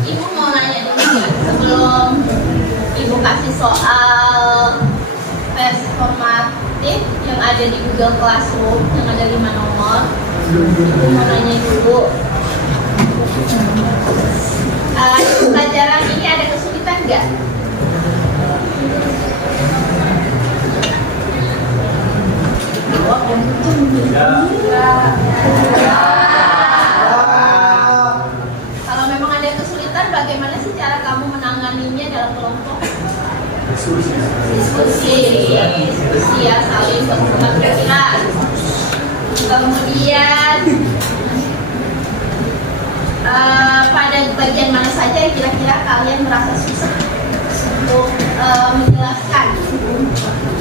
Ibu mau nanya dulu ya, sebelum Ibu kasih soal tes formatif yang ada di Google Classroom yang ada 5 nomor. Ibu mau nanya dulu, pelajaran ini ada kesulitan nggak? Kalau memang ada kesulitan, bagaimana sih cara kamu menanganinya dalam kelompok? Diskusi ya, saling bertukar pikiran. Kemudian pada bagian mana saja yang kira-kira kalian merasa susah untuk menjelaskan?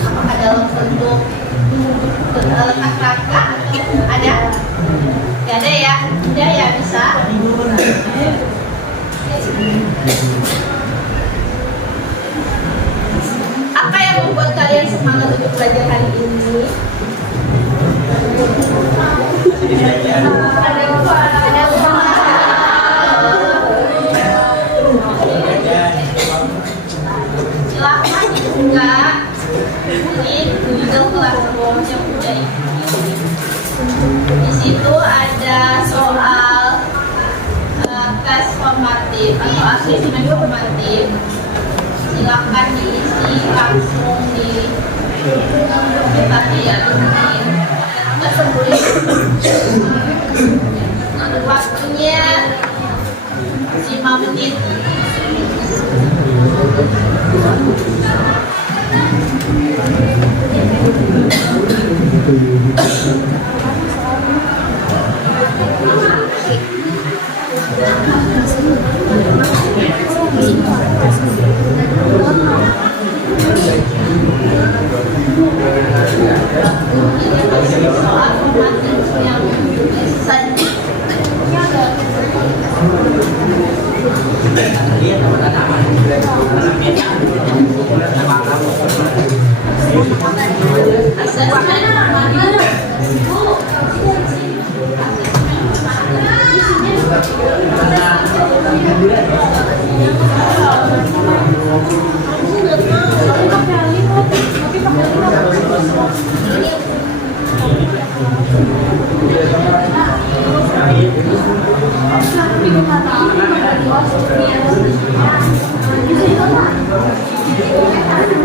Apakah dalam bentuk letak-letak atau ada? Gak ada ya? Udah ya, bisa? Apa yang membuat kalian semangat untuk belajar hari ini? Silahkan dibuka. Ini Google Classroom yang udah ikuti. Di situ ada soal tes formatif atau asesmen formatif. Silakan diisi langsung di tadi ya, nggak sulit. Waktunya 5 menit. Soal formatif yang selesai.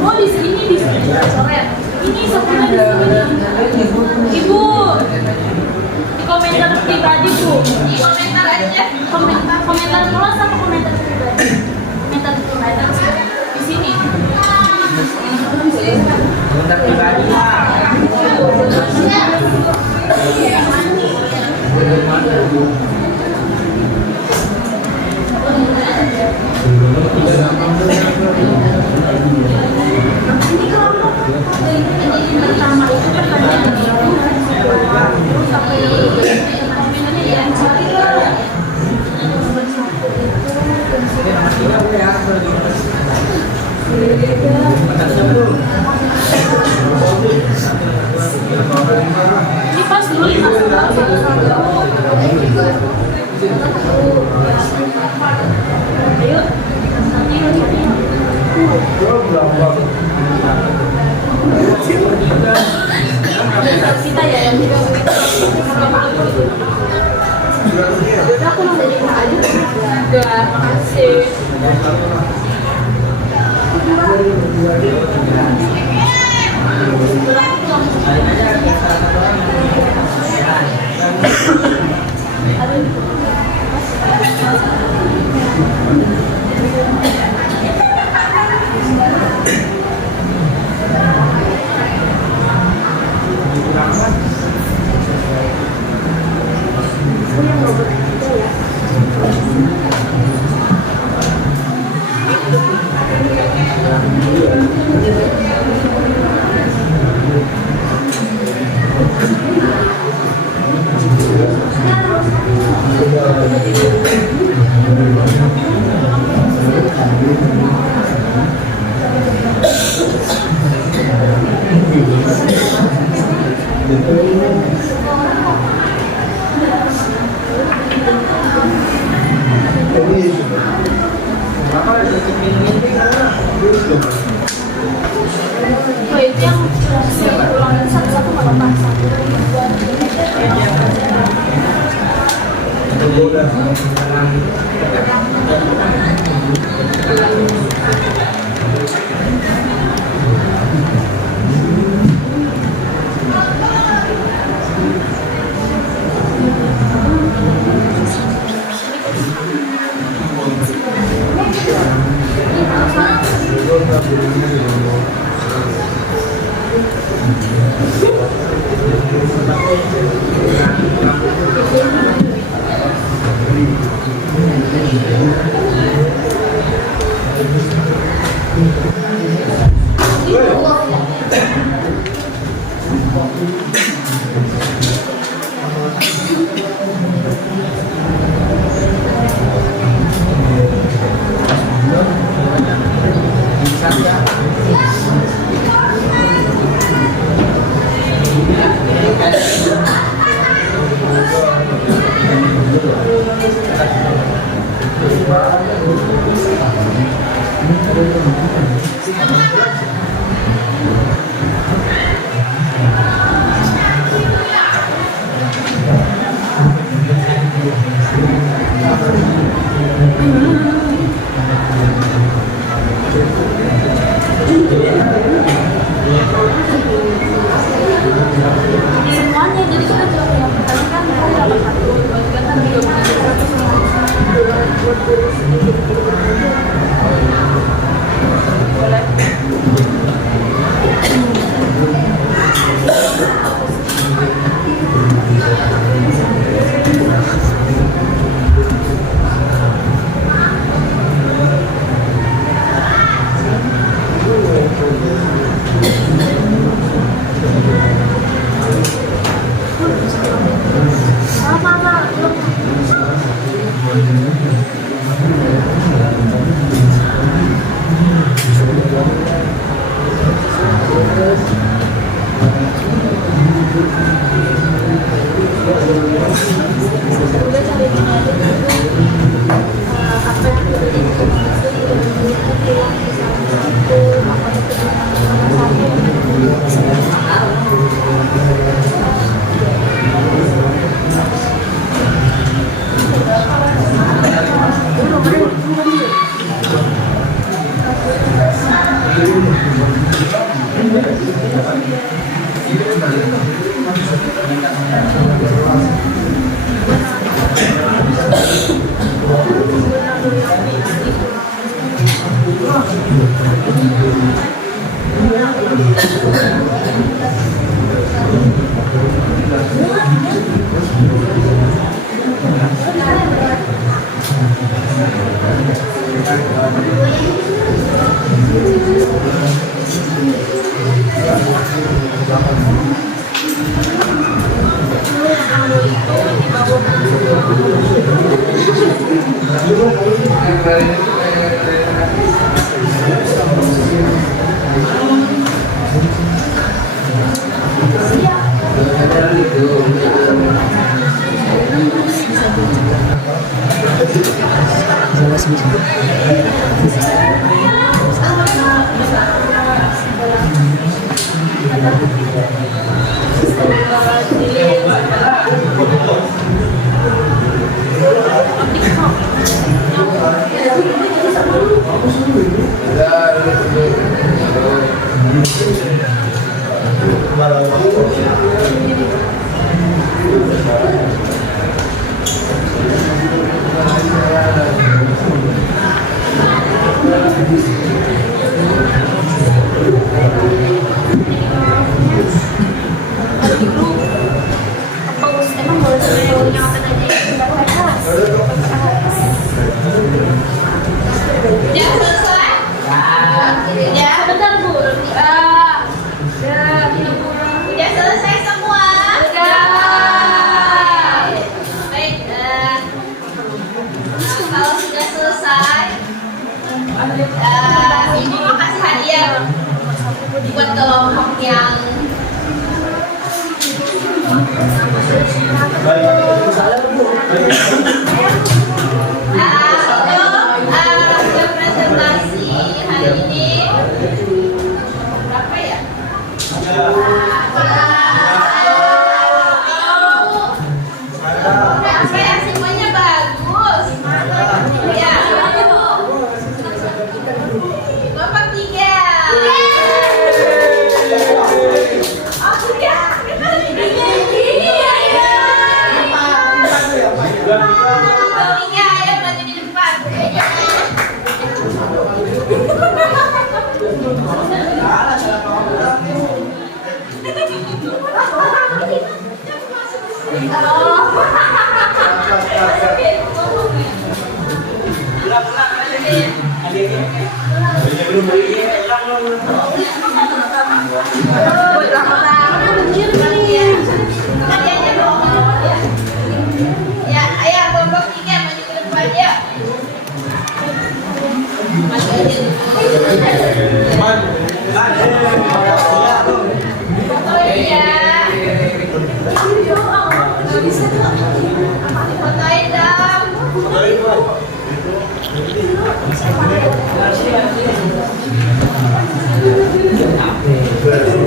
Oh di sini coret. Ini sebenarnya di sini. Ibu di komentar pribadi Bu. Di komentar aja. Komentar kelas sama komentar pribadi. Komentar di sini. Komentar pribadi lah. Pertama itu pertanyaan ini pas dulu 5 kita ya yang aku mau jadi aja. Makasih. Oh itu yang ulangan satu-satu nggak apa-apa. Ibu mau kasih hadiah buat kelompok yang untuk presentasi hari ini berapa ya? Berapa ya, semuanya bagus ya. Bapak 3. Aku ya. Baliknya ayo maju di depan. Ya, ayo kelompok 3 maju ke depan ya. Maju aja. Oh iya. Fotoin dong.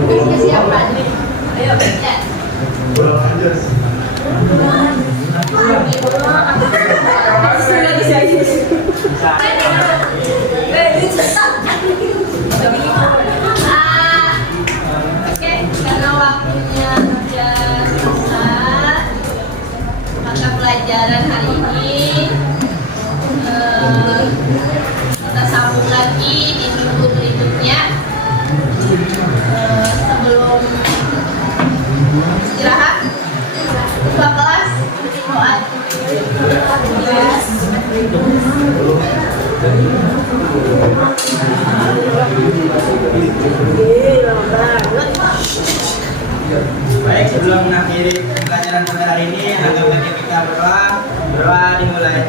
Kesiapan. Ayo, ya. Oke, karena waktunya sudah selesai, maka pelajaran hari ini kita sambung lagi di minggu berikutnya. Sebelum banget. Baik, sebelum mengakhiri pelajaran pada hari ini, agak baiknya kita berdoa dimulai.